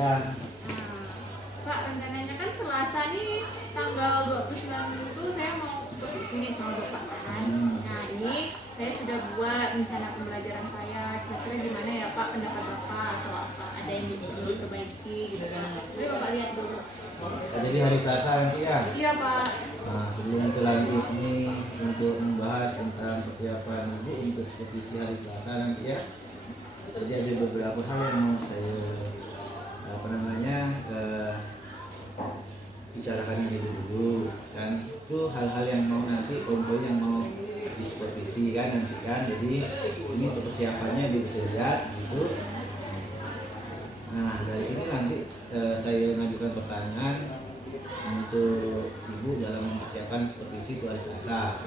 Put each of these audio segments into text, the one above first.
Ya. Pak, rencananya kan Selasa nih tanggal 29 itu saya mau di sini sama Bapak kan. Nah, ini saya sudah buat rencana pembelajaran saya. Kira-kira gimana ya Pak pendapat Bapak atau apa? Ada yang diperbaiki gitu kan. Boleh Bapak lihat dulu. Jadi hari Selasa nanti ya. Iya Pak. Nah, sebelum kita lanjut nih untuk membahas tentang persiapan Ibu untuk kompetisi hari Selasa nanti ya. Jadi ada beberapa hal yang mau saya bicarakan ini dulu kan, itu hal-hal yang mau nanti contohnya yang mau diskusi kan nanti kan. Jadi ini untuk persiapannya bisa lihat gitu. Nah dari sini nanti saya mengajukan pertanyaan untuk Ibu dalam mempersiapkan supervisi itu hari Selasa.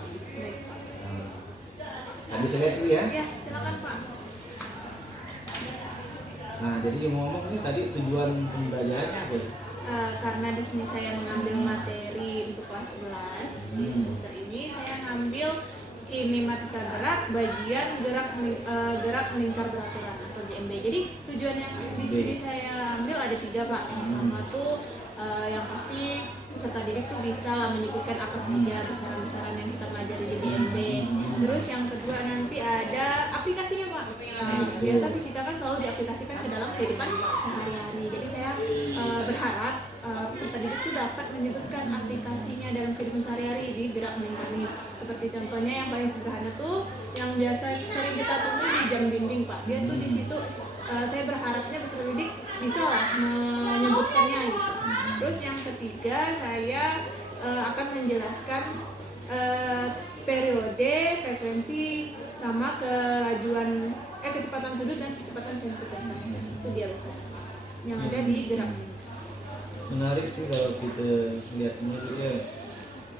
Tadi saya lihat dulu ya. Ya, silakan Pak. Nah jadi ngomong ini tadi tujuan pembelajarannya apa? Karena di sini saya mengambil materi untuk kelas 11 di semester ini, saya ngambil kinematika gerak bagian gerak melingkar beraturan atau GMB. Jadi tujuan yang di sini saya ambil ada 3 Pak. Yang pertama tuh yang pasti peserta didik tuh bisa lah menyebutkan apa saja besaran-besaran yang kita pelajari di GMB. Terus yang kedua nanti ada aplikasinya Pak. Biasa fisika kan selalu diaplikasikan ke dalam kehidupan sehari-hari. Jadi saya berharap peserta didik itu dapat menyebutkan aplikasinya dalam kehidupan sehari-hari di gerak melingkar ini. Seperti contohnya yang paling sederhana tuh yang biasa sering kita temui di jam dinding Pak. Dia tuh di situ saya berharapnya peserta didik bisa lah menyebutkannya gitu. Terus yang ketiga saya akan menjelaskan periode, frekuensi, sama kelajuan kecepatan sudut dan kecepatan sentrifugal. Itu dia besar yang ada di gerak. Menarik sih kalau kita lihat ini ya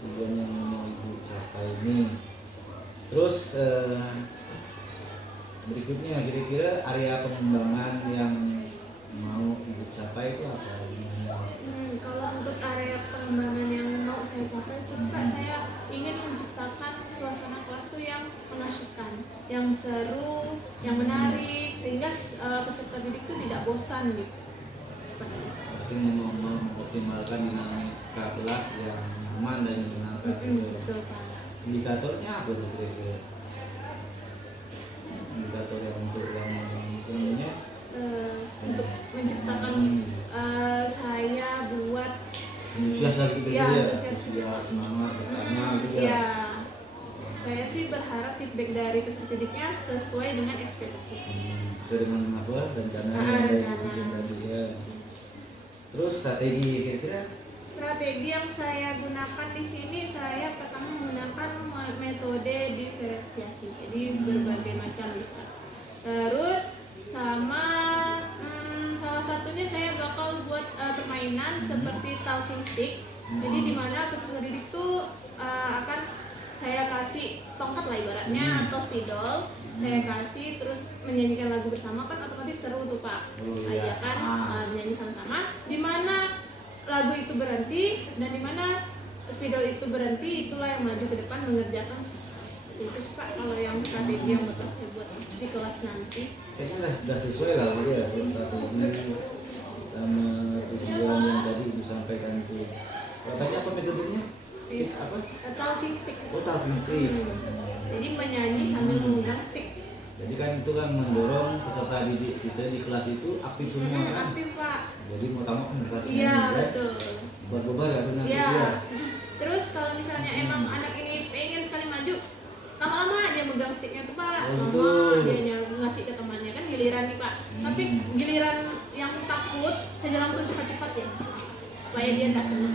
tujuan yang mau Ibu capai ini. Terus berikutnya kira-kira area pengembangan yang mau Ibu capai itu apa? Kalau untuk area pengembangan yang mau saya capai itu Pak, saya ingin menciptakan suasana kelas tuh yang mengasyikkan, yang seru, yang menarik, sehingga peserta didik tuh tidak bosan gitu. Seperti itu. Berarti mengoptimalkan dinamika kelas yang nyaman dan menyenangkan. Betul Pak. Indikatornya apa tuh kira-kira? Indikator yang untuk yang namanya untuk menciptakan saya buat antusias lagi gitu ya, ya, antusias semangat katanya gitu ya. Ya, saya sih berharap feedback dari peserta didiknya sesuai dengan ekspektasi. Sesuai dengan apa rencananya dari susun tadi ya. Terus strategi kira-kira? Strategi yang saya gunakan di sini, saya pertama menggunakan metode diferensiasi, jadi berbagai macam gitu. Terus sama salah satunya saya bakal buat permainan seperti talking stick. Jadi di mana peserta didik tuh akan saya kasih tongkat lah ibaratnya atau spidol, saya kasih terus menyanyikan lagu bersama, kan otomatis seru tuh Pak. Ya kan menyanyi sama-sama. Di mana lagu itu berhenti dan di mana spidol itu berhenti, itulah yang maju ke depan mengerjakan. Itu sih Pak kalau yang strategi yang bakal saya buat di kelas nanti. Kayaknya sudah sesuai lah ya strategi sama tujuan yang tadi disampaikan itu. Katanya apa metodenya? Stick apa? Talking stick. Oh, talking stick. Jadi menyanyi sambil mengundang stick. Jadi kan itu kan mendorong peserta didik kita di kelas itu aktif semua kan? Aktif Pak. Jadi mau tamu kan kelas ini Iya ya? betul. Buat bebar ya tuh nanti Iya. ya. Terus kalau misalnya emang anak ini pengen sekali maju, lama-lama dia megang sticknya tuh Pak. Lama dia ngasih ke temannya, kan giliran nih Pak. Tapi giliran yang takut, saya langsung cepat-cepat ya, supaya dia tidak kena.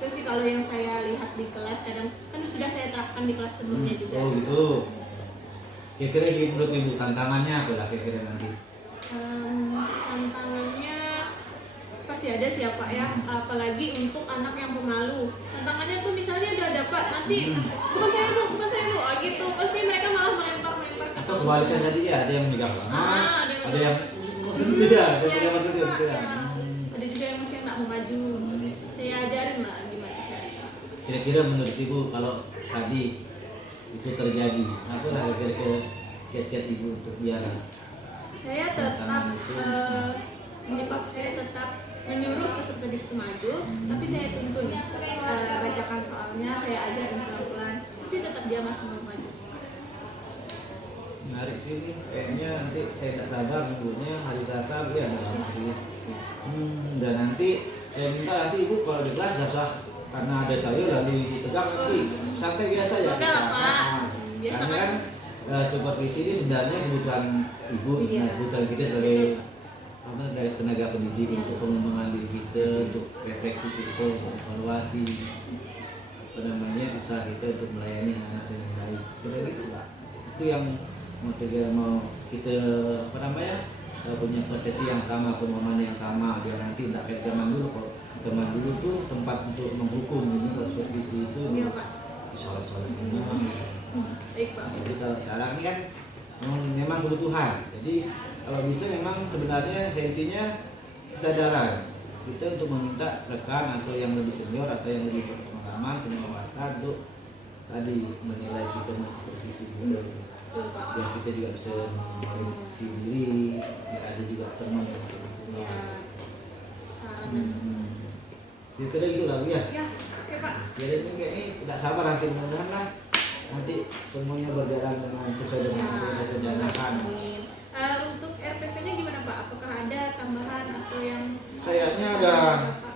Itu sih kalau yang saya lihat di kelas, kadang kan sudah saya terapkan di kelas sebelumnya juga. Oh gitu. Kira-kira menurut Ibu tantangannya apa lah kira-kira nanti? Tantangannya pasti ada sih ya Pak ya, apalagi untuk anak yang pemalu. Tantangannya tuh misalnya udah dapat, nanti bukan saya bu, gitu. Pasti mereka malah melempar ke Atau kebalikan tadi ya, ada yang megang banget, ada yang tidak, ada juga yang masih nggak mau maju. Saya ajarin lah gimana caranya. Kira-kira menurut Ibu kalau tadi itu terjadi, apa lah kira-kira kiat-kiat Ibu untuk biar saya tetap Jadi Pak, saya tetap menyuruh peserta didik itu maju, tapi saya tuntun bacakan soalnya, saya ajarin pelan-pelan, pasti tetap dia masih mau maju semua. Menarik sih ini, kayaknya nanti saya tak sabar nunggunya hari Selasa ya lama sih. Dan nanti saya minta nanti ibu kalau di kelas nggak usah karena ada saya lagi ditegang nanti santai biasa ya. Oke lah, Pak. Biasa Karena kan? kan supervisi ini sebenarnya kebutuhan ibu, Iya. kebutuhan kita sebagai apa dari tenaga pendidik untuk pengembangan diri kita, untuk refleksi kita, untuk evaluasi apa namanya usaha kita untuk melayani anak dengan baik. Kira gitu lah. Itu yang mau kita apa namanya punya persepsi yang sama, pemahaman yang sama biar nanti tidak kayak zaman dulu. Kalau zaman dulu tuh tempat untuk menghukum, ini kalau supervisi itu Iya, Pak. soal-soal Baik, Pak. jadi kalau sekarang ini kan memang kebutuhan. Jadi kalau bisa memang sebenarnya esensinya kesadaran kita untuk meminta rekan atau yang lebih senior atau yang lebih berpengalaman, punya wawasan untuk tadi menilai kita supervisi gitu. Betul, Pak. Biar kita juga bisa mengoreksi diri, biar ada juga teman yang bisa Iya. bersuara. Saran dan Kira-kira gitu lah ya. ya, oke, Pak. Jadi ini kayaknya tidak sabar nanti mudah-mudahan lah nanti semuanya berjalan dengan sesuai dengan apa yang saya rencanakan. Amin. Untuk RPP-nya gimana, Pak? Apakah ada tambahan atau yang Kayaknya bisa ada Pak?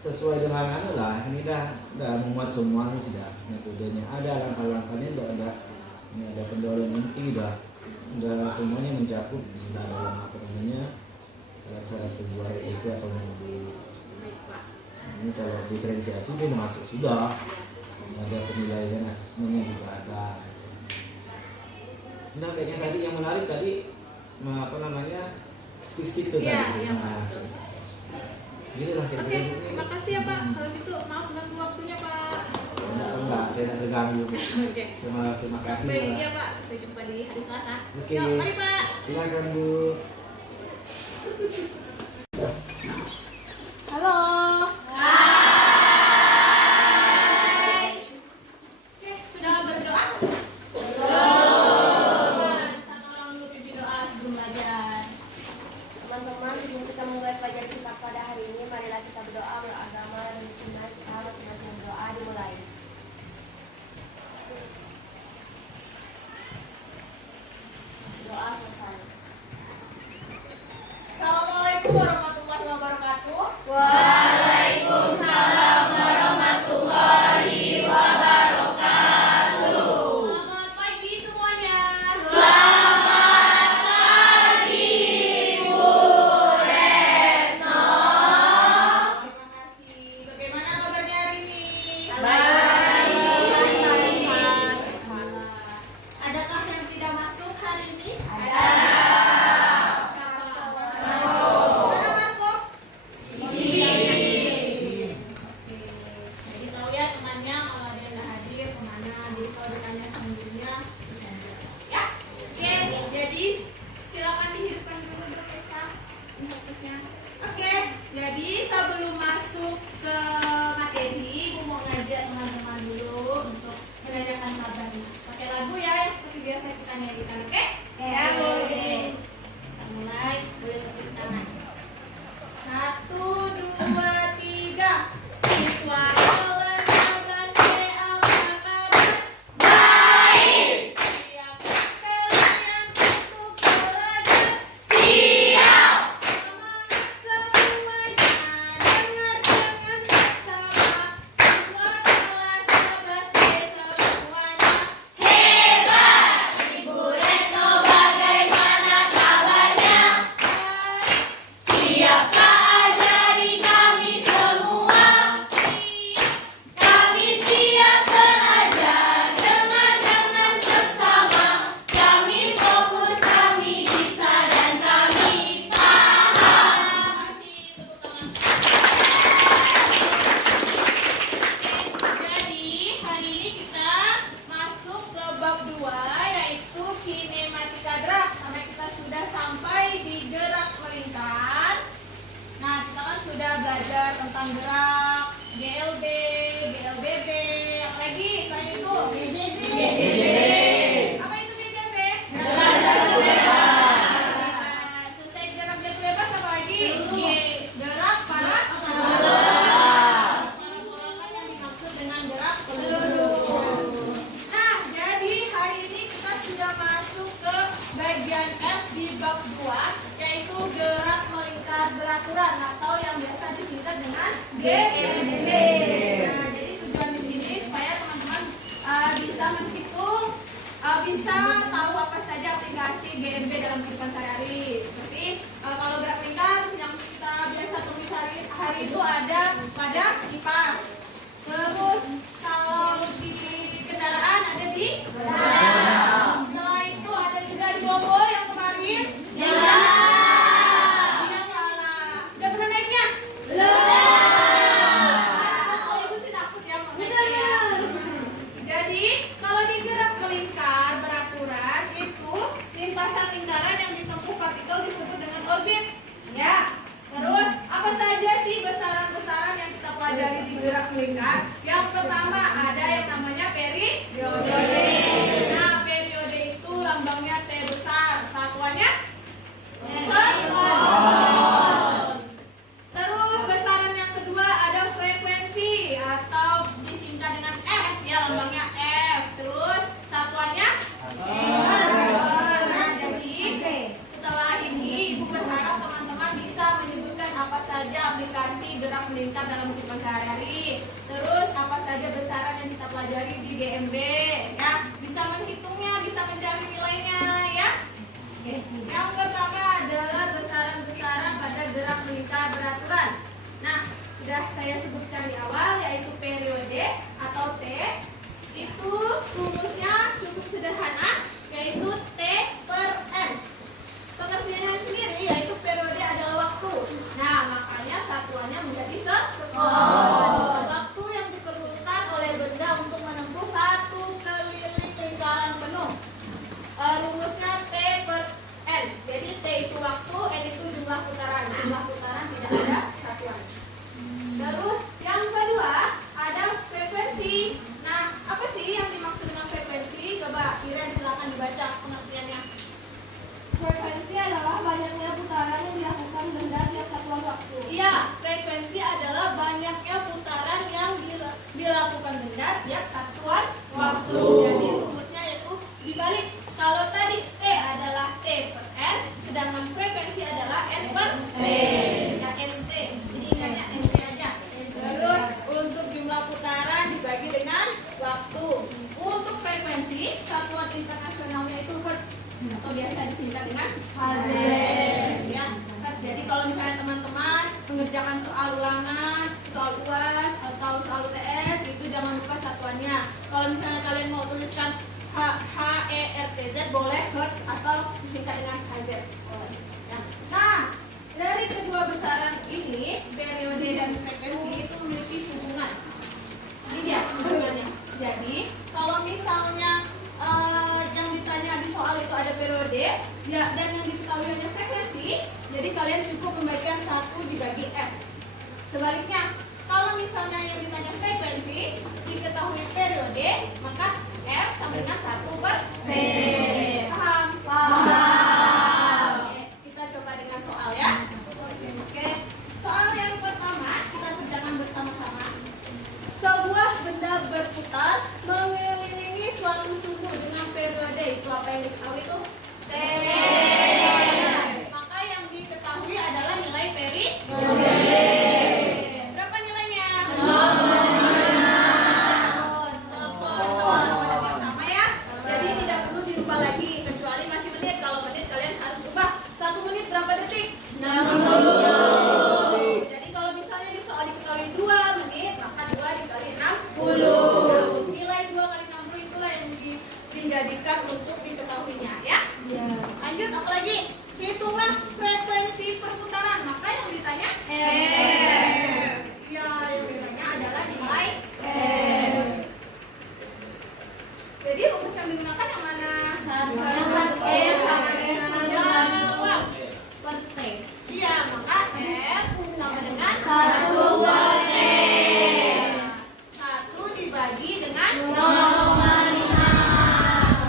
sesuai dengan anu lah, ini dah memuat semuanya sudah metodenya ada, langkah-langkahnya udah ada, ini ada pendorong inti udah semuanya mencakup dalam apa namanya syarat-syarat sebuah RPP atau modul. Baik, Pak. Ini kalau diferensiasi itu masuk sudah, ada penilaian asesmennya juga ada. Nah kayaknya tadi yang menarik tadi apa namanya stick-stick itu Iya, tadi. iya, Pak. Nah, Betul. gitu lah Oke, kira-kira. terima kasih ya, Pak. Kalau gitu maaf ganggu waktunya, Pak. Enggak, saya tidak terganggu. Oke. Terima kasih. Sampai Mbak. iya, Pak. Sampai jumpa di hari Selasa. Oke. Yuk, mari, Pak. Silakan Bu. Halo. Cek, sudah berdoa? Belum. Satu orang dulu pimpin doa sebelum belajar. Teman-teman, sebelum kita mulai pelajaran kita pada hari ini, marilah kita berdoa, beragama, dan berkenan kita masing-masing berdoa dimulai. Doa selesai. Assalamualaikum warahmatullahi wabarakatuh. Waalaikumsalam warahmatullahi wabarakatuh. Selamat pagi semuanya. Selamat pagi, Bu Retno. Terima kasih. Bagaimana kabarnya hari ini? Adakah yang tidak masuk hari ini? Ada. Siapa? Mana Marco? Oke. Jadi tahu ya temannya kalau dia nggak hadir kemana. Jadi kalau ditanya sama dirinya bisa jawab. Ya. Oke. Jadi silakan dihidupkan dulu berkisah fokusnya. Oke. Jadi sebelum masuk ke materi, Ibu mau ngajak teman-teman dulu untuk menanyakan kabarnya. Pakai lagu ya, yang seperti biasa kita nyanyikan, oke? Ya, boleh. Kita mulai, boleh tepuk tangan. 1, 2, 3. Siswa kelas 11C apa kabar? Baik. Siapkan kalian untuk bisa menghitung, bisa tahu apa saja aplikasi GMB dalam kehidupan sehari-hari. Seperti kalau gerak lingkar yang kita biasa tulis hari itu ada pada kipas. Terus kalau di kendaraan ada di pedal. Setelah itu ada juga di bobo yang kemarin. Yang salah. Udah pernah naiknya? Belum. Kalau ibu sih takut ya mau naik ya. Jadi kalau di gerak melingkar beraturan itu lintasan lingkaran yang ditempuh partikel disebut dengan orbit. Ya. Terus apa saja sih besaran-besaran yang kita pelajari di gerak melingkar? Yang pertama ada yang namanya periode. Nah, periode itu lambangnya T besar, satuannya sekon. Terus besaran yang kedua ada frekuensi atau disingkat dengan F, ya lambangnya F. Terus satuannya Nah, jadi setelah ini ibu berharap teman-teman bisa menyebutkan apa saja aplikasi gerak melingkar dalam kehidupan sehari-hari. Terus apa saja besaran yang kita pelajari di GMB, ya. Bisa menghitungnya, bisa mencari nilainya, ya. Yang pertama adalah besaran-besaran pada gerak melingkar beraturan. Nah, sudah saya sebutkan di awal yaitu periode atau T. Itu rumusnya cukup sederhana yaitu T per M. Pengertiannya sendiri yaitu periode adalah waktu. Nah, makanya satuannya menjadi sekon. Waktu yang diperlukan oleh benda untuk menempuh satu keliling lingkaran penuh. Rumusnya T per N. Jadi T itu waktu, N itu jumlah putaran. Jumlah putaran tidak ada satuan. Terus yang kedua ada frekuensi. Nah, apa sih yang dimaksud dengan frekuensi? Coba Iren silakan dibaca pengertiannya. Frekuensi adalah banyaknya putaran yang dilakukan benda tiap satuan waktu. Iya, frekuensi adalah banyaknya putaran yang dilakukan benda tiap satuan waktu. Jadi rumusnya yaitu dibalik. Kalau tadi T adalah T per N, sedangkan frekuensi adalah N per T. Ya NT. Jadi ingatnya NT aja. Terus untuk jumlah putaran dibagi dengan waktu. Untuk frekuensi, satuan internasionalnya itu hertz atau biasa disingkat dengan Hz. Ya. Jadi kalau misalnya teman-teman mengerjakan soal ulangan, soal UAS atau soal UTS itu jangan lupa satuannya. Kalau misalnya kalian mau tuliskan HERTZ boleh hertz atau disingkat dengan Hz. Ya. Nah, dari kedua besaran ini, periode dan frekuensi itu memiliki hubungan. Ini dia hubungannya. Jadi kalau misalnya yang ditanya di soal itu ada periode ya, dan yang diketahui hanya frekuensi, jadi kalian cukup membagikan 1 dibagi F. Sebaliknya, kalau misalnya yang ditanya frekuensi diketahui periode, maka F sama dengan 1 per T. Paham? Paham. Oke, kita coba dengan soal ya. Oke, soal yang pertama kita kerjakan bersama-sama. Sebuah benda berputar mengelilingi suatu sumbu dengan periode itu apa yang diketahui itu? T. Maka yang diketahui adalah nilai periode. Berapa nilainya? Sama ya. Jadi tidak perlu dirubah lagi kecuali masih menit. Kalau menit kalian harus ubah. 1 menit berapa detik? 60. Jadi kalau misalnya di soal diketahui 2 menit, maka 2 dikali 60. Nilai 2 kali 60 itulah yang dijadikan untuk diketahuinya ya. Lanjut apa lagi? Hitunglah frekuensi perputaran. Maka yang ditanya F. Ya, yang ditanya adalah nilai F. Jadi rumus yang digunakan yang mana? F sama dengan jawab per T. Iya, maka F sama dengan 1 per T. 1 dibagi dengan 0,5.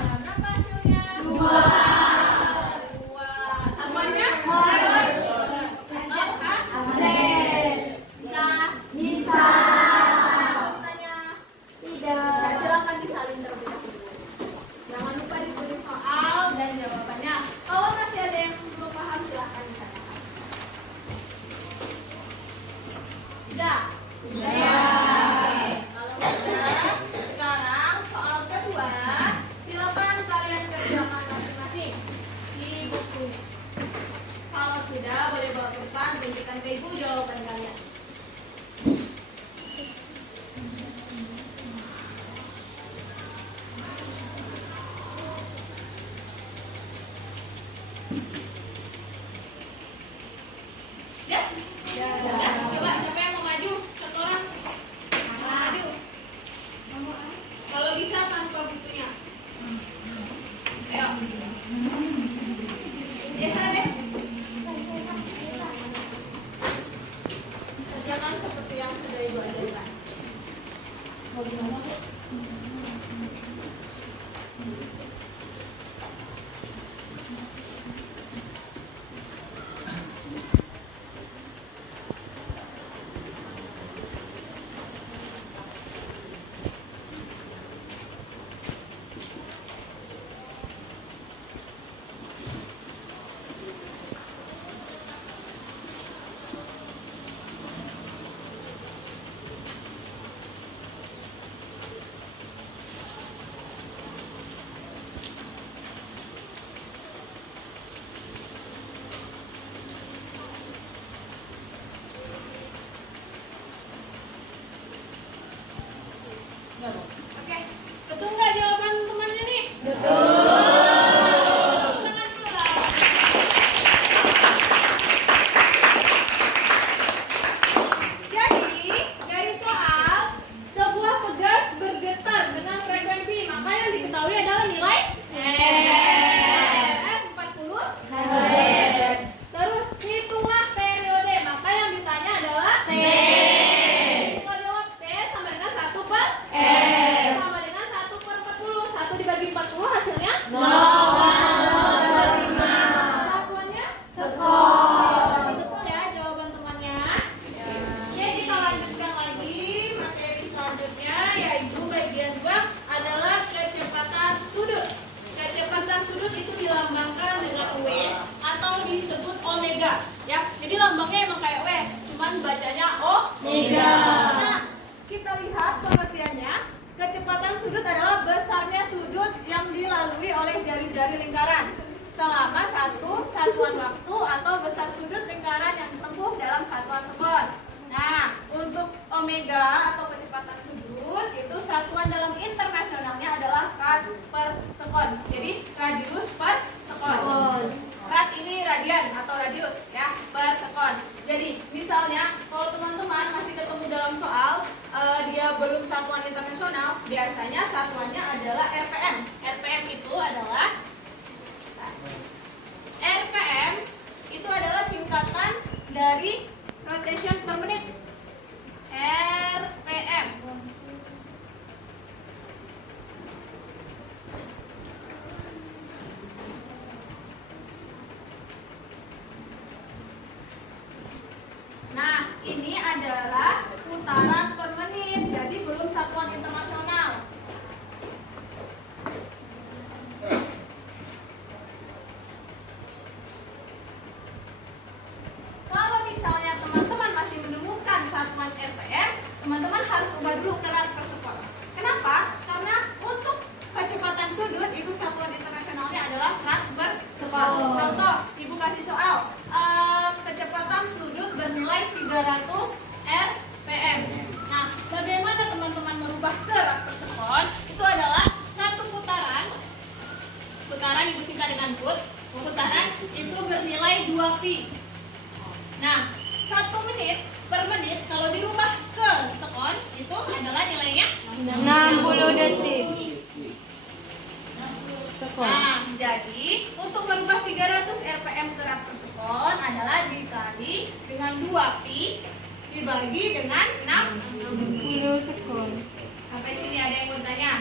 Berapa hasilnya? 2. Satuannya? Hertz. Bisa. Tanya. Tidak. Silakan disalin terlebih dahulu. Jangan lupa ditulis soal dan jawabannya. Kalau masih ada yang belum paham silahkan ditanyakan. Biasa deh. Kerjakan seperti yang sudah Ibu ajarkan. Oke, betul nggak jawaban temannya nih? Tangan dulu lah. Jadi, dari soal sebuah pegas bergetar dengan frekuensi, maka yang diketahui adalah nilai F40 Hz. Terus hitunglah periode, maka yang ditanya adalah T. Kalau jawab T sama dengan 1 per sama dengan 1 per 40. 1 dibagi 40 hasilnya 0,05. Satuannya sekon. Betul ya jawaban temannya. Oke, kita lanjutkan lagi materi selanjutnya, yaitu bagian 2 adalah kecepatan sudut. Kecepatan sudut itu dilambangkan dengan W atau disebut omega ya. Jadi lambangnya emang kayak W, cuman bacanya omega. Nah, kita lihat pengertiannya. Kecepatan sudut adalah besarnya sudut yang dilalui oleh jari-jari lingkaran selama satu satuan waktu atau besar sudut lingkaran yang ditempuh dalam satuan sekon. Nah, untuk omega atau kecepatan sudut itu satuan dalam internasionalnya adalah rad per sekon. Jadi radius per sekon. Rad ini radian atau radius ya, per sekon. Jadi misalnya kalau teman-teman masih ketemu dalam soal dia belum satuan internasional, biasanya satuannya adalah RPM. RPM itu adalah singkatan dari rotation per menit. RPM. Nah, ini adalah putaran per menit, jadi belum satuan internasional. Kalau misalnya teman-teman masih menemukan satuan RPM, teman-teman harus ubah dulu ke rad per sekon. Kenapa? Karena untuk kecepatan sudut itu satuan internasionalnya adalah rad per sekon. Contoh, Ibu kasih soal. Kecepatan sudut bernilai 300 RPM. Nah, bagaimana teman-teman merubah ke rad per sekon? Itu adalah satu putaran. Putaran itu singkat dengan put. Putaran itu bernilai 2pi. Nah, 1 menit per menit kalau dirubah ke sekon itu adalah nilainya 60 detik. Sekon. Nah, jadi untuk merubah 300 RPM ke rad per sekon adalah dikali dengan 2pi dibagi dengan 60 sekon. Sampai sini ada yang bertanya?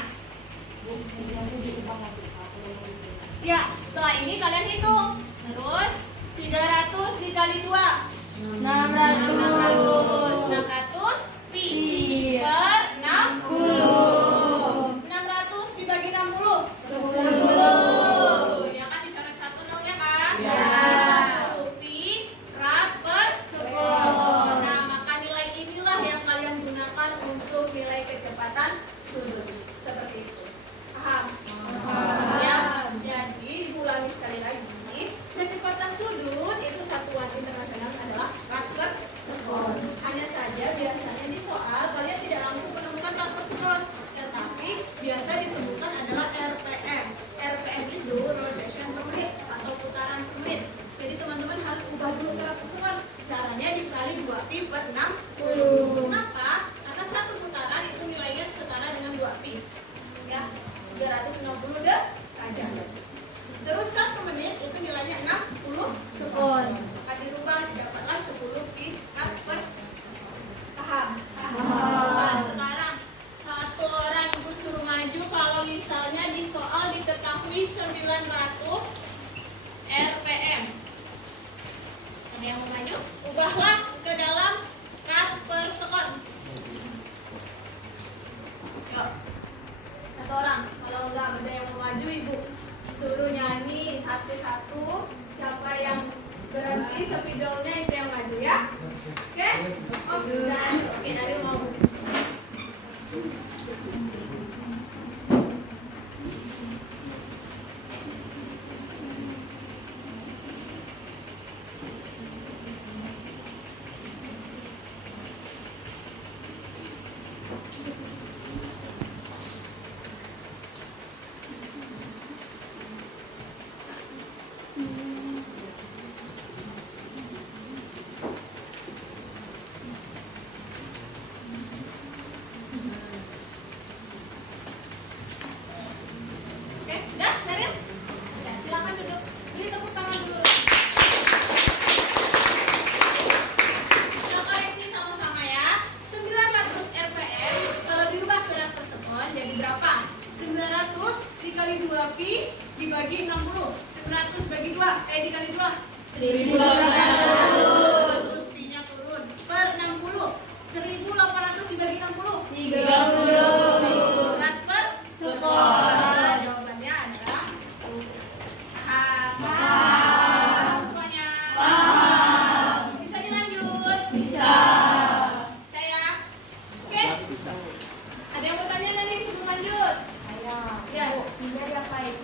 Ya, setelah ini kalian hitung. Terus 300 dikali 2 600. 600 pi Pi. per 60. 60. 600 dibagi 60 10. 10. Ya kan dicoret 1 nolnya kan? Ya. 10 pi rad per sekon. Nah, maka nilai inilah yang kalian gunakan untuk nilai kecepatan sudut. Seperti itu. Paham? Ya, jadi diulangi sekali lagi. Kecepatan sudut itu satuan internasional adalah rad per sekon. Hanya soal diketahui 900 RPM. Ada yang mau maju? Ubahlah ke dalam rad per sekon. Yuk. Satu orang. Kalau nggak ada yang mau maju, ibu suruh nyanyi satu-satu. Siapa yang berhenti spidolnya itu yang maju ya. Oke? Oh, sudah. Oke, Nabil mau. Oke, sudah, Nabil? Ya, silakan duduk. Beri tepuk tangan dulu. Kita koreksi sama-sama ya. 900 RPM kalau dirubah ke rad per sekon jadi berapa? 900 dikali 2pi dibagi 60. 900 bagi 2, dikali 2. 1800. Terus pi-nya turun per 60. 1800 dibagi 60. 30. Rad per sekon. Jawabannya adalah paham. Semuanya paham. Bisa dilanjut? Bisa. Saya. Oke. Ada yang mau tanya nanti sebelum lanjut? Ayo. Ya. Ini diapain?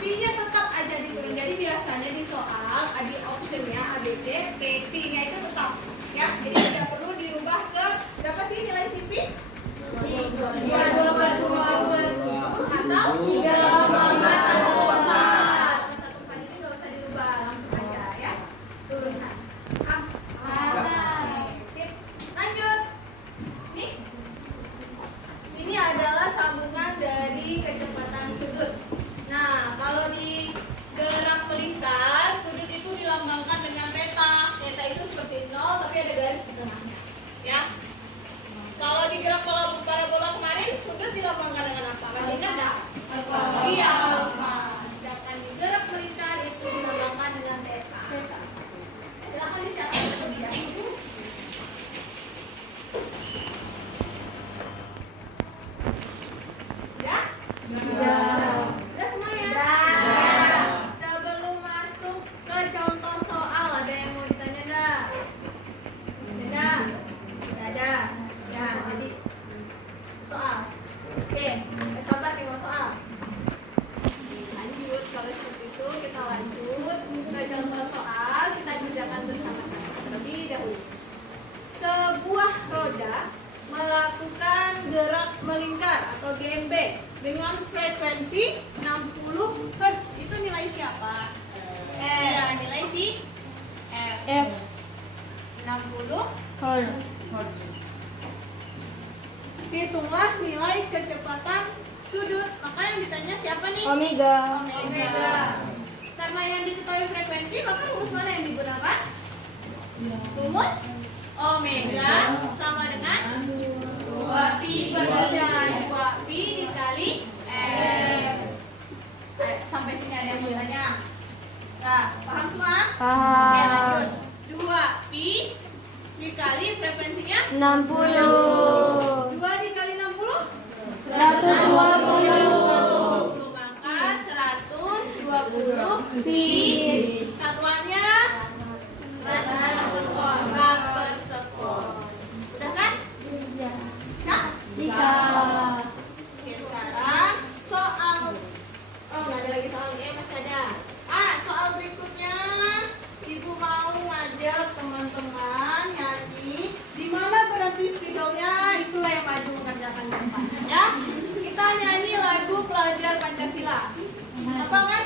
Pi-nya tetap aja diturun. Jadi biasanya di soal ada optionnya A, B, C, P, Pi-nya itu tetap. Ya, jadi tidak perlu dirubah ke berapa sih nilai si Pi? 2 per 2 atau 3 sama 1/4. Ini nggak usah dirubah, langsung aja ya. Turunkan. Sip. Lanjut. Nih. Ini adalah sambungan dari kecepatan sudut. Nah, kalau di gerak melingkar, sudut itu dilambangkan dengan theta. Theta itu seperti 0, tapi ada garis di tengahnya. Ya. Kalau di gerak parabola kemarin, sudut dilambangkan dengan apa? Masih ingat nggak? Alfa. Iya, alfa. Sedangkan di gerak melingkar itu dilambangkan dengan theta. Silakan dicatat terlebih dahulu. Ya? Udah semuanya? Sebelum masuk ke contoh soal, ada yang mau ditanya enggak? Ada? Ada. Ya, jadi soal. Oke, sabar nih mau soal. Lanjut, kalau seperti itu kita lanjut ke contoh soal, kita kerjakan bersama-sama terlebih dahulu. Sebuah roda melakukan gerak melingkar atau GMB dengan frekuensi 60 Hz. Itu nilai siapa? Ya, nilai si F. 60 Hz. Hitunglah nilai kecepatan sudut. Maka yang ditanya siapa nih? Omega. Omega. Karena yang diketahui frekuensi, maka rumus mana yang digunakan? Rumus omega sama dengan 2pi per 3. 2pi dikali F. Sampai sini ada yang mau tanya? Nah, paham semua? Oke, lanjut. Paham. 2pi dikali frekuensinya 60. 2 dikali 60 120. maka 120 pi. Satuannya rad per sekon. Udah kan? Bisa? Bisa. Oke, sekarang soal. Oh, nggak ada lagi soal ini, masih ada. Soal berikutnya, ibu mau ngajak teman-teman nyanyi. Di mana berhenti spidolnya, itulah yang maju mengerjakan depan. Ya, kita nyanyi lagu pelajar Pancasila. Apa kan?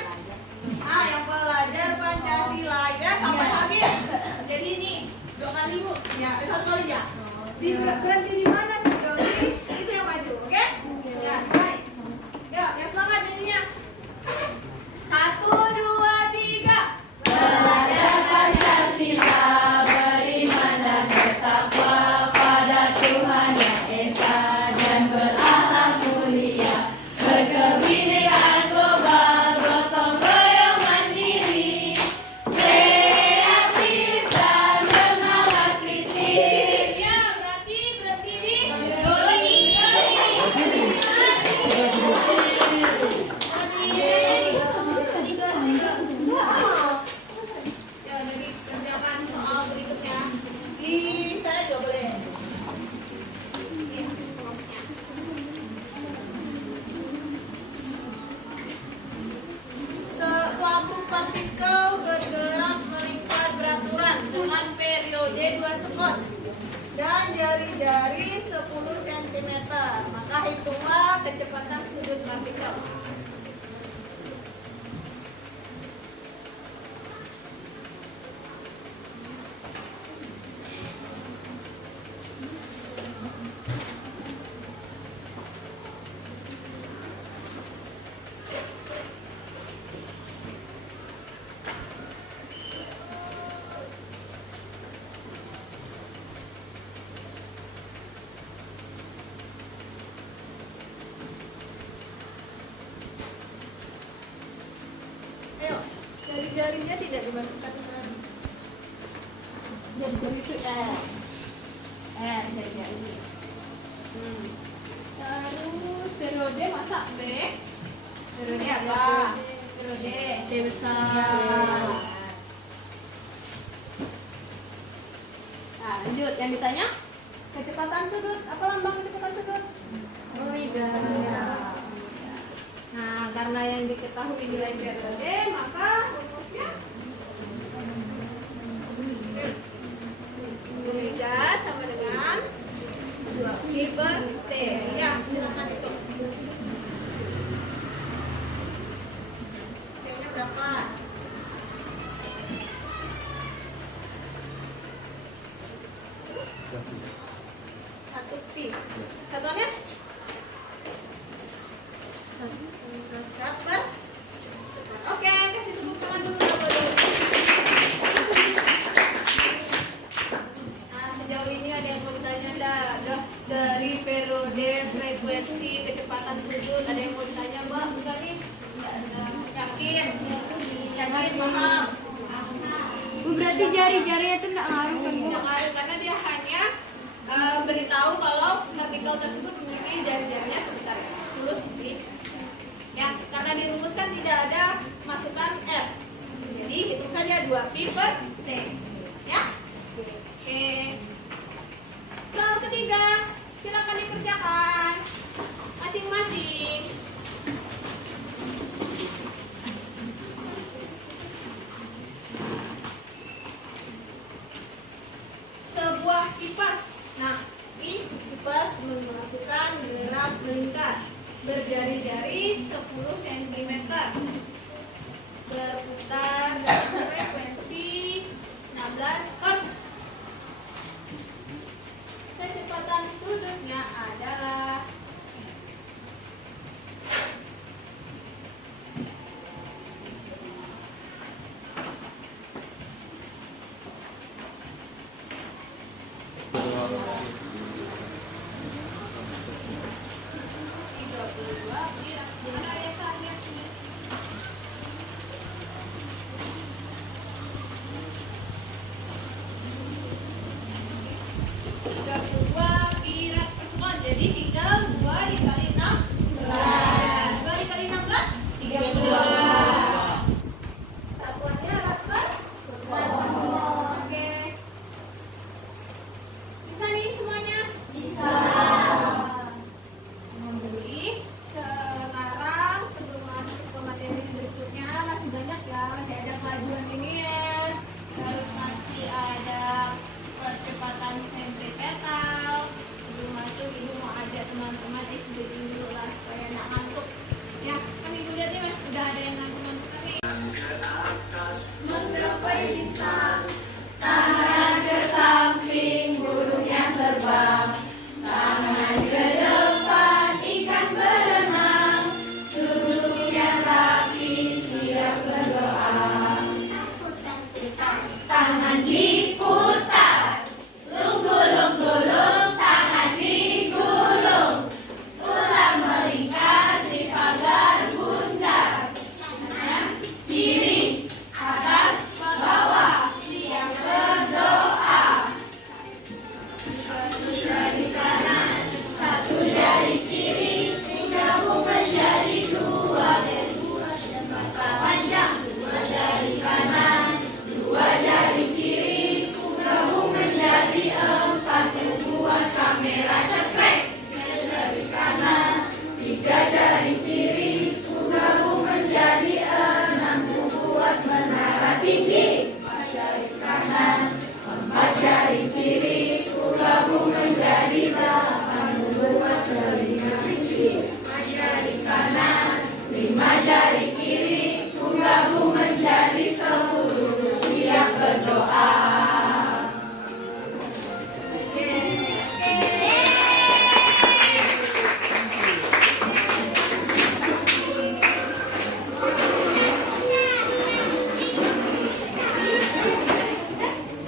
Yang pelajar Pancasila ya sampai habis. Jadi ini 2 kali bu, ya 1 kali ya. Berhenti di mana spidolnya? Itu yang maju, oke? Ya, baik. Yuk, yang semangat nyanyinya. 1, 2, 3. Belajar Pancasila, beriman dan bertakwa pada Tuhan Yang Esa dan berakhlak mulia, berkebinekaan partikel bergerak melingkar beraturan dengan periode 2 sekon dan jari-jari 10 cm. Maka hitunglah kecepatan sudut partikel. Ayo, jari-jarinya tidak dimasukkan ke dalam. Jari-jari itu jari-jari. Terus periode masa B. Periode apa? Periode T besar. Nah, lanjut. Yang ditanya kecepatan sudut. Apa lambang kecepatan sudut? Omega. Nah, karena yang diketahui nilai periode, maka rumusnya omega sama dengan 2pi/t. Ya, silakan hitung. T-nya berapa? 1pi. Satuannya? Berapa? Oke, kasih tepuk tangan dulu. Nah, sejauh ini ada yang mau ditanya enggak? Dari periode, frekuensi, kecepatan sudut, ada yang mau ditanya, Mbak? Enggak nih? Yakin? Yakin, paham? Bu, berarti jari-jarinya itu enggak ngaruh kan, Bu? Yang ngaruh karena dia hanya beritahu kalau partikel tersebut memiliki jari-jarinya sebesar 10 cm. Ya, karena dirumuskan tidak ada masukan R. Jadi hitung saja 2pi/t. Ya. Oke. Soal ketiga, silakan dikerjakan masing-masing. Sebuah kipas. Nah, ini kipas melakukan gerak melingkar berjari-jari 10 cm berputar dengan frekuensi 16 Hz. Kecepatan sudutnya adalah Mana ya sahnya?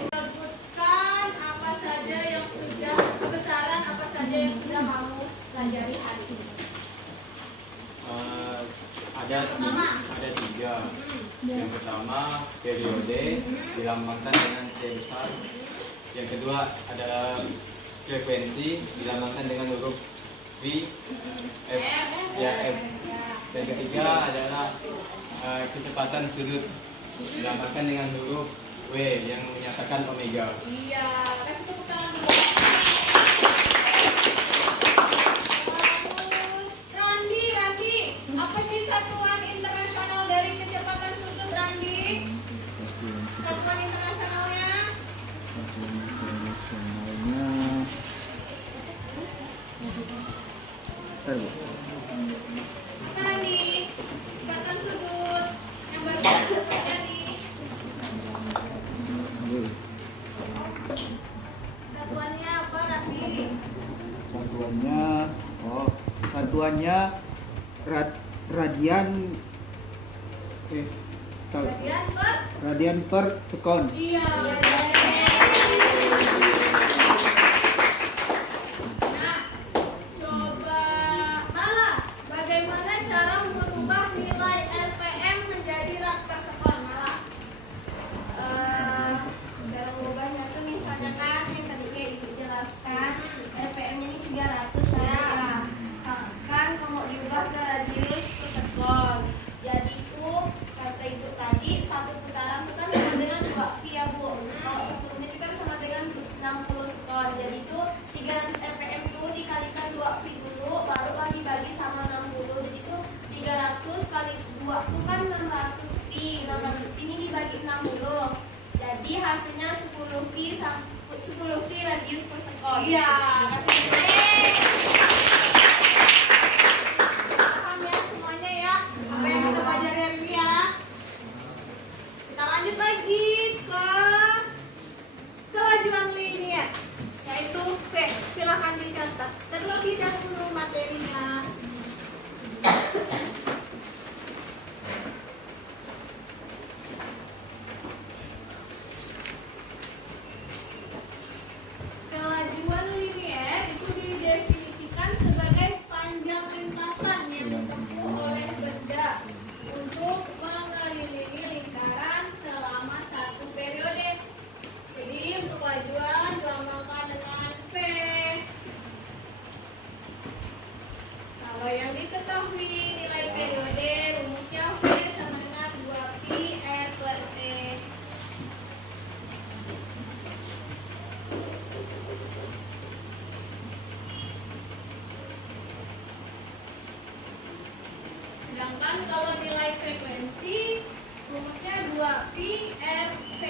Sebutkan apa saja yang sudah kebesaran apa saja yang sudah kamu pelajari hari ini. Ada tiga. Yang pertama periode dilambangkan dengan C besar. Yang kedua adalah frekuensi dilambangkan dengan huruf V, F, ya F. Dan ketiga adalah kecepatan sudut dilambangkan dengan huruf W yang menyatakan omega. Iya, kasih tepuk tangan dulu. Randi, apa sih satuan internasional dari kecepatan sudut, Randi? Satuan internasionalnya? Randi, kecepatan sudut yang baru terjadi. Satuannya apa, Randi? Satuannya radian Bagian per? per sekon. Iya. Nah, coba malah bagaimana cara merubah nilai RPM menjadi rad per sekon, malah? Cara mengubahnya tuh misalnya kan yang tadi kayak ibu jelaskan RPM-nya ini 300 ya. Kan kalau diubah ke radius per sekon. Jadi tuh kata ibu tadi satu putaran itu kan sama dengan 2 V ya bu. Kalau 10 menit kan sama dengan 60 sekon. Jadi tuh 300 RPM tuh dikalikan 2 V dulu, baru kan dibagi sama 60. Jadi tuh 300 kali 2 tuh kan 600 V. 600 V ini dibagi 60. Jadi hasilnya 10 V radius per sekon. Iya, kasih paham ya semuanya ya apa yang kita pelajari hari ini ya. Kita lanjut lagi ke kelajuan linier yaitu P. Silahkan dicatat terlebih dahulu materinya. Kelajuan linier itu didefinisikan sebagai panjang lintasan yang ditempuh oleh benda untuk mengelilingi lingkaran selama satu periode. Jadi untuk kelajuan dilambangkan dengan P. Kalau yang diketahui nilai periode rumusnya V sama dengan 2pi R per T. Sedangkan kalau nilai frekuensi rumusnya 2pi RT.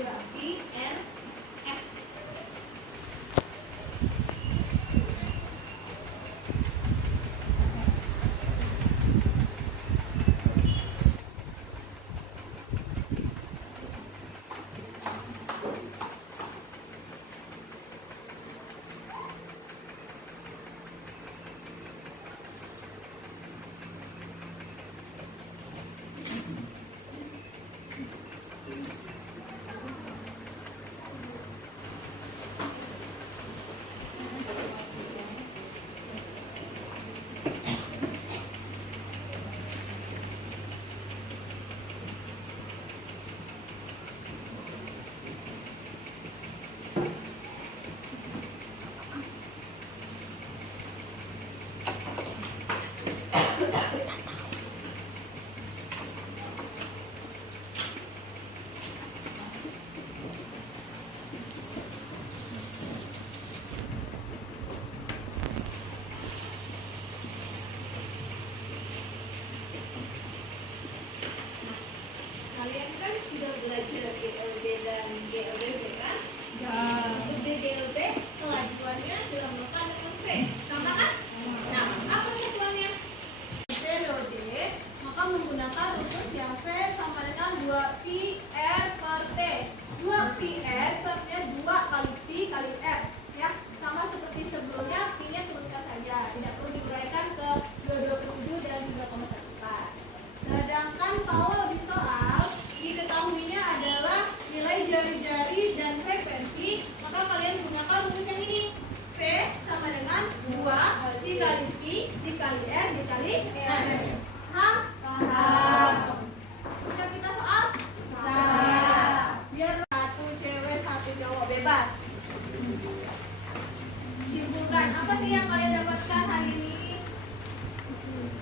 2pi RF.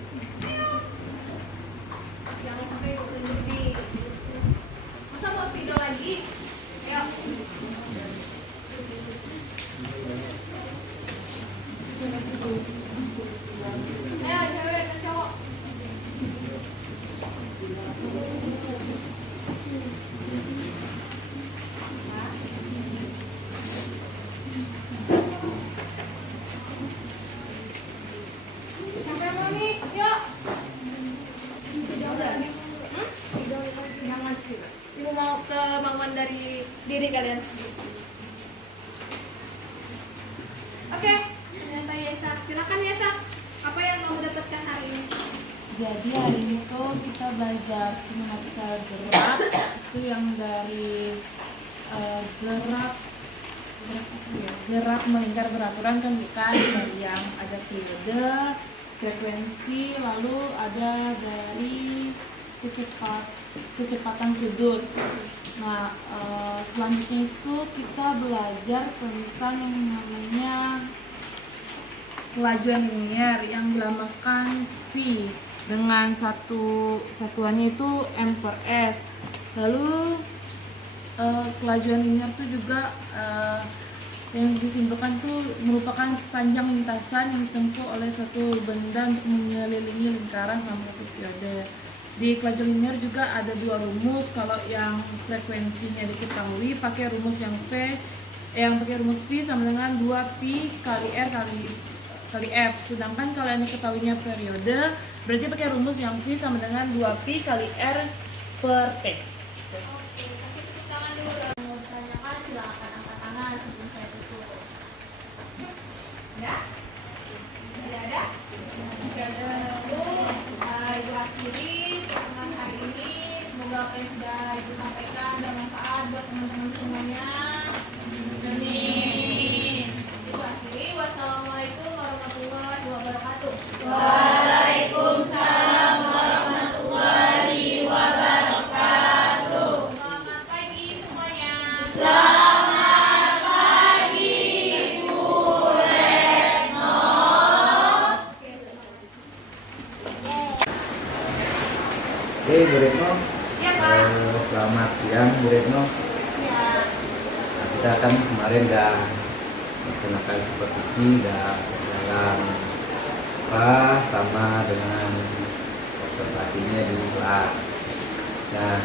Jangan sampai tunjuk di. Masa mau video lagi? Ayo. Ayo cewek dan cowok. Siapa yang mau nih? Yuk. Jangan speed. Ibu mau kemauan dari diri kalian sendiri. Oke, ternyata Yesa. Silakan Yesa. Apa yang kamu dapatkan hari ini? Jadi hari ini tuh kita belajar kinematika gerak itu yang dari gerak gerak melingkar beraturan kan bukan, dari yang ada periode, frekuensi, lalu ada dari kecepatan sudut. Nah, selanjutnya itu kita belajar tentang yang namanya kelajuan linier yang dilambangkan V dengan satuannya itu m per s. Lalu kelajuan linier itu juga yang disimpulkan itu merupakan panjang lintasan yang ditempuh oleh suatu benda untuk mengelilingi lingkaran selama satu periode. Di kelajuan linier juga ada dua rumus. Kalau yang frekuensinya diketahui pakai rumus yang V sama dengan 2pi kali R kali F. Sedangkan kalau yang diketahuinya periode berarti pakai rumus yang V sama dengan 2pi kali R per T. Oke, kasih tepuk tangan dulu. Mau ditanyakan silakan angkat tangan sebelum saya tutup. Ya? Tidak ada? Tidak ada. Terus Ibu akhiri pertemuan hari ini. Semoga apa yang sudah Ibu sampaikan bermanfaat buat teman-teman semuanya. Amin. Ibu akhiri. Wassalamualaikum warahmatullahi wabarakatuh. Waalaikumsalam warahmatullahi wabarakatuh. Selamat pagi semuanya. Selamat pagi, Bu Retno. Oke, Bu Retno. Ya Pak. Selamat siang, Bu Retno. Siap. Nah, kita kan kemarin udah melaksanakan supervisi dan dalam sama dengan observasinya di kelas. Nah,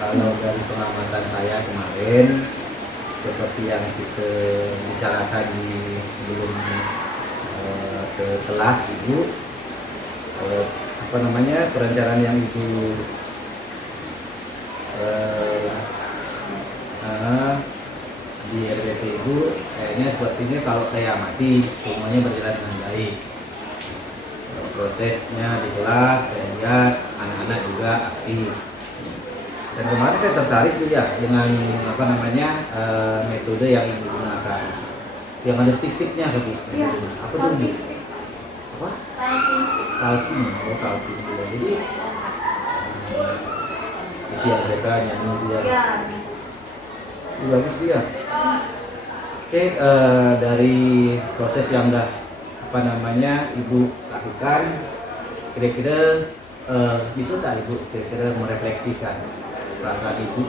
kalau dari pengamatan saya kemarin, seperti yang kita bicarakan di sebelum ke kelas Ibu, perencanaan yang Ibu di RWP Ibu kayaknya sepertinya kalau saya amati semuanya berjalan dengan baik. Prosesnya di kelas saya lihat anak-anak juga aktif. Dan kemarin saya tertarik juga dengan metode yang Ibu gunakan. Yang ada stick-sticknya kan Bu? Iya. Apa tuh? Bu? Apa? Talking. Oh, talking. Jadi itu yang mereka nyanyi juga. Ya. Bagus dia. Oke, dari proses yang udah Ibu lakukan, kira-kira bisa tak Ibu kira-kira merefleksikan perasaan Ibu?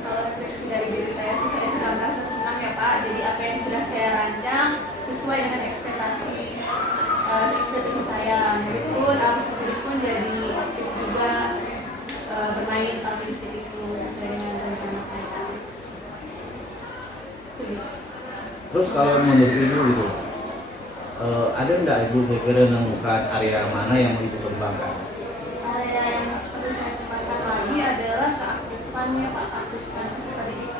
Kalau refleksi dari diri saya sih, saya sudah merasa senang ya Pak. Jadi apa yang sudah saya rancang sesuai dengan ekspektasi saya. Murid pun jadi aktif juga bermain partisip itu sesuai dengan rencana saya. Terus kalau menurut Ibu gitu, ada enggak Ibu kira-kira menemukan area mana yang mau Ibu kembangkan? Area yang perlu saya kembangkan lagi adalah keaktifannya Pak, keaktifan peserta didik.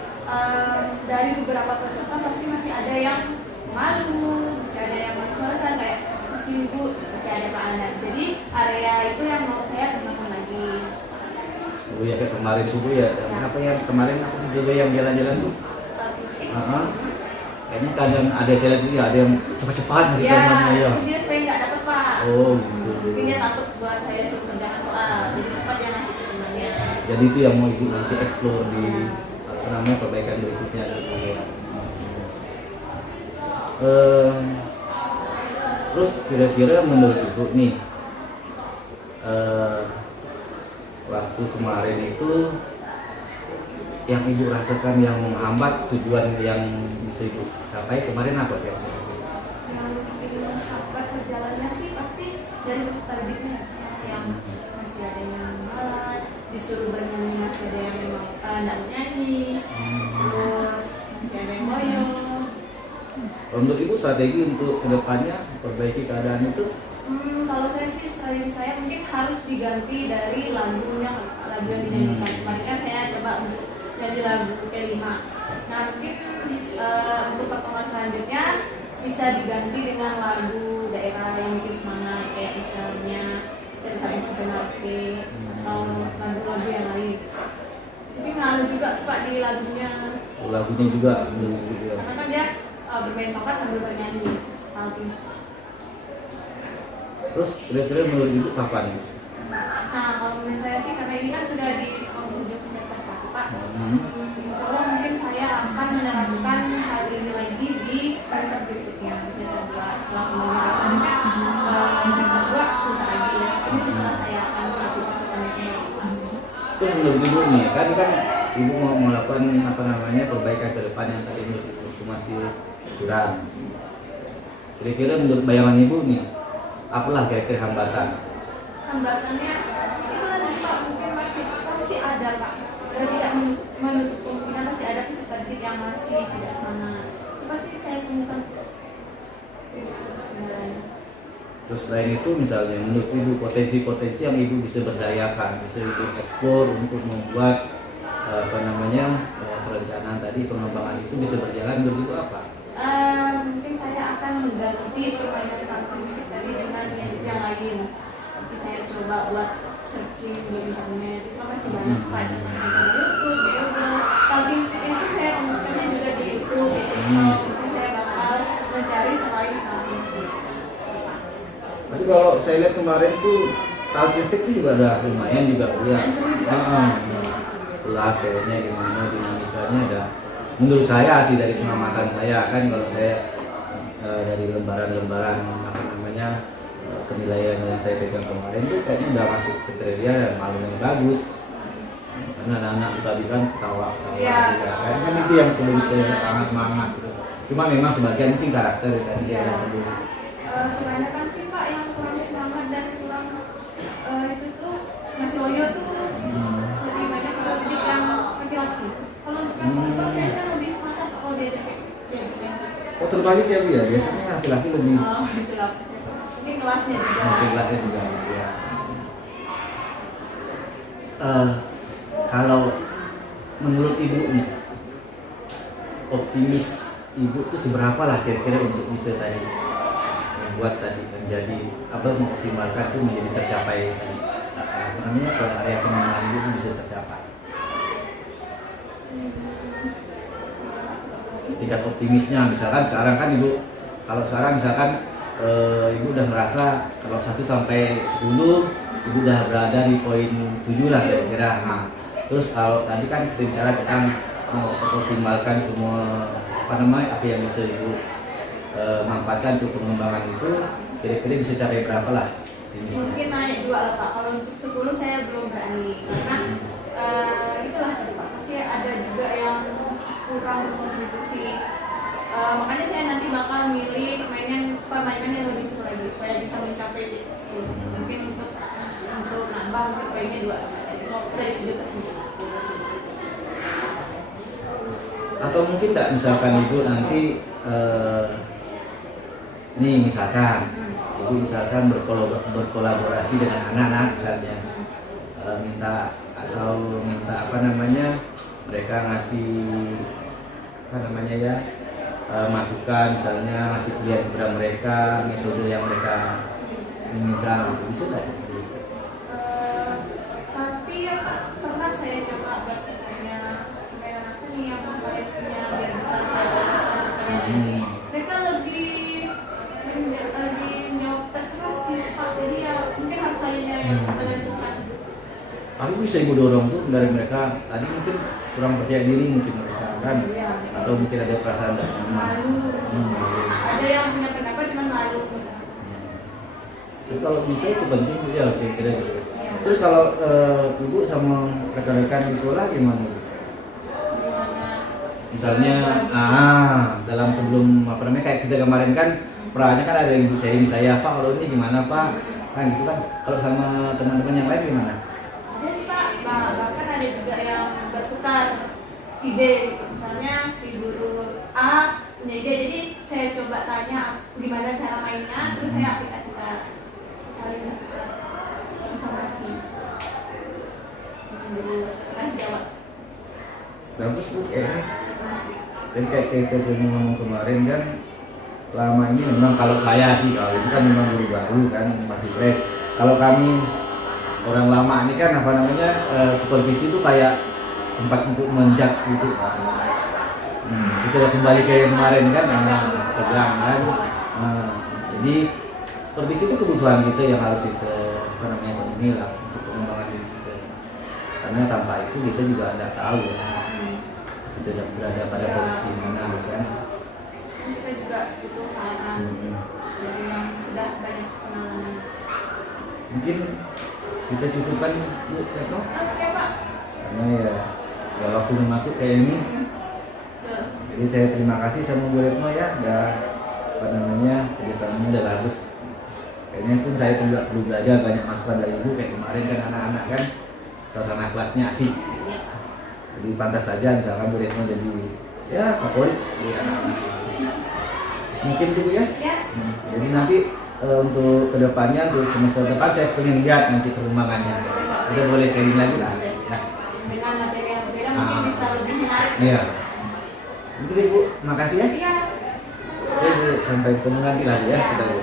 Dari beberapa peserta pasti masih ada yang malu, masih ada yang malas-malasan kayak masih Ibu, masih ada Pak Anda. Jadi area itu yang mau saya kembangkan lagi. Bu ya kayak kemarin tuh Bu ya, apa yang kemarin aku juga yang jalan-jalan tuh? Fisik. Kayaknya kadang ada saya lihat juga ada yang cepat-cepat masih temannya ya. Tapi dia sering nggak dapat Pak. Oh gitu. Mungkin dia takut buat saya suruh kerjakan soal, jadi cepat dia ngasih ke temannya. Jadi itu yang mau Ibu nanti explore di perbaikan berikutnya. Terus kira-kira menurut ibu nih, waktu kemarin itu yang ibu rasakan yang menghambat tujuan yang bisa ibu capai kemarin apa ya? Yang bikin menghambat perjalanannya sih pasti dari peserta didiknya, yang masih ada yang malas, disuruh bernyanyi masih ada yang memang nggak mau nyanyi, terus masih ada yang loyo. Kalau menurut ibu strategi untuk kedepannya perbaiki keadaan itu? Kalau saya sih strategi saya mungkin harus diganti dari lagu yang dinyanyikan. Kemarin kan saya coba untuk ganti lagu P5. Nah mungkin untuk pertemuan selanjutnya bisa diganti dengan lagu daerah yang bikin semangat, kayak misalnya dari Sabang sampai Merauke atau lagu-lagu yang lain. Mungkin ngaruh juga Pak di lagunya. Lagunya juga menurut ibu ya. Karena kan dia bermain tongkat sambil bernyanyi. Terus kira-kira menurut ibu kapan? Nah, kalau menurut saya sih karena ini kan sudah di penghujung semester 1 Pak. Insya Allah mungkin saya akan menerapkan hal ini lagi di semester berikutnya, semester 2 setelah kemudian semester 2 sebentar lagi ya. Ini setelah saya akan mengaplikasikan ini. Terus menurut ibu nih, kan ibu mau melakukan perbaikan ke depan yang tadi menurut ibu itu masih kurang. Kira-kira menurut bayangan ibu nih, apalah kira-kira hambatan? Hambatannya itu nanti Pak mungkin pasti ada Pak. Tidak menutup kemungkinan pasti ada peserta didik yang masih tidak semangat. Itu pasti saya temukan. Terus selain itu misalnya menurut ibu potensi-potensi yang ibu bisa berdayakan, bisa ibu eksplor untuk membuat perencanaan tadi pengembangan itu bisa berjalan menurut ibu apa? Mungkin saya akan mengganti permainan karakteristik tadi dengan yang lain. Nanti saya coba buat searching di internet. Itu masih banyak Pak, contohnya di YouTube, di Google. Karakteristik itu saya umumkannya juga di YouTube, di TikTok. Mungkin saya bakal mencari selain karakteristik. Tapi kalau saya lihat kemarin tuh karakteristik itu juga ada lumayan juga ya. Dan seru juga sih Pak. Kelas kayaknya gimana dinamikanya ada. Menurut saya sih dari pengamatan saya kan kalau saya dari lembaran-lembaran penilaian yang saya pegang kemarin tuh kayaknya udah masuk kriteria dan malu yang bagus. Karena anak-anak tadi kan ketawa Ya, juga kan itu yang perlu sangat semangat gitu. Cuma memang sebagian mungkin karakter tadi Ya. yang perlu. Kebanyakan sih Pak yang kurang semangat dan kurang itu tuh masih loyo tuh lebih banyak peserta didik yang laki-laki. Kalau untuk yang perempuan kayaknya lebih semangat kalau dia kayak gitu. Oh terbalik ya Bu ya, biasanya laki-laki lebih Oh, gitu lah. Mungkin kelasnya juga. mungkin kelasnya juga ya. Kalau menurut ibu nih optimis ibu tuh seberapa lah kira-kira untuk bisa tadi membuat tadi menjadi mengoptimalkan tuh menjadi tercapai tadi ke area pengembangan ibu bisa tercapai. Tingkat optimisnya misalkan sekarang kan ibu kalau sekarang misalkan ibu udah merasa kalau 1 sampai 10 ibu udah berada di poin 7 lah kira-kira. Nah, terus kalau tadi kan kita bicara tentang mengoptimalkan semua apa yang bisa ibu manfaatkan untuk pengembangan itu kira-kira bisa capai berapa lah optimisnya? Mungkin naik 2 lah Pak. Kalau untuk 10 saya belum berani karena itulah tadi Pak. Pasti ada juga yang kurang berkontribusi. Makanya saya nanti bakal milih permainan yang lebih seru lagi supaya bisa mencapai 10. Mungkin untuk nambah mungkin poinnya 2 dari 7 ke 9. Atau mungkin enggak misalkan ibu nanti nih misalkan ibu berkolaborasi dengan anak-anak misalnya minta mereka ngasih masukan misalnya ngasih pilihan kepada mereka metode yang mereka inginkan gitu bisa nggak? Tapi ya Pak, pernah saya coba bertanya supaya anaknya nih yang proyeknya biar bisa saya mereka lebih menjawab terserah sih Pak, jadi ya mungkin harus saya yang menentukan. Tapi bisa ibu dorong tuh dari mereka tadi mungkin kurang percaya diri mungkin mereka kan atau mungkin ada perasaan tidak nyaman. Malu. Ada yang punya pendapat cuma malu. Jadi kalau bisa itu penting ya, kira-kira gitu. Terus kalau ibu sama rekan-rekan di sekolah gimana? Misalnya dalam sebelum apa namanya kayak kita kemarin kan perannya kan ada ibu saya Pak, kalau ini gimana Pak, kan gitu kan. Kalau sama teman-teman yang lain gimana? Ada sih Pak, bahkan ada juga yang bertukar ide. Misalnya si guru A punya ide, jadi saya coba tanya gimana cara mainnya, terus saya aplikasikan, saling bertukar informasi. Guru kasih jawab. Bagus Bu kayaknya. Jadi kayak kita ngomong kemarin kan, selama ini memang kalau saya sih, kalau itu kan memang guru baru kan, masih fresh. Kalau kami orang lama ini kan apa namanya, supervisi itu kayak tempat untuk menjudge gitu kan. Kita udah kembali ke kemarin kan, pegang kan. Jadi supervisi itu kebutuhan kita yang harus kita apa namanya penuhi lah untuk pengembangan diri kita. Karena tanpa itu kita juga tidak tahu kita berada pada posisi mana kan. Kita juga butuh saran dari yang sudah banyak pengalaman. Mungkin kita cukupkan Bu Retno, Oke Pak. karena ya waktunya masuk kayak ini. Jadi saya terima kasih sama Bu Retno ya, dan apa namanya kerjasamanya udah bagus. Kayaknya pun saya juga perlu belajar banyak masukan dari Ibu kayak kemarin kan anak-anak kan suasana kelasnya asik. Jadi pantas saja misalkan Bu Retno jadi ya favorit di anak-anak. Mungkin itu Bu ya. Ya. Jadi nanti untuk kedepannya untuk semester depan saya pengen lihat nanti perkembangannya. Kita boleh sharing lagi lah. Ya. Dengan materi yang berbeda mungkin bisa lebih menarik. Iya. Begitu Bu, makasih ya. Iya. Oke, Bu, sampai ketemu nanti lagi ya kita Bu.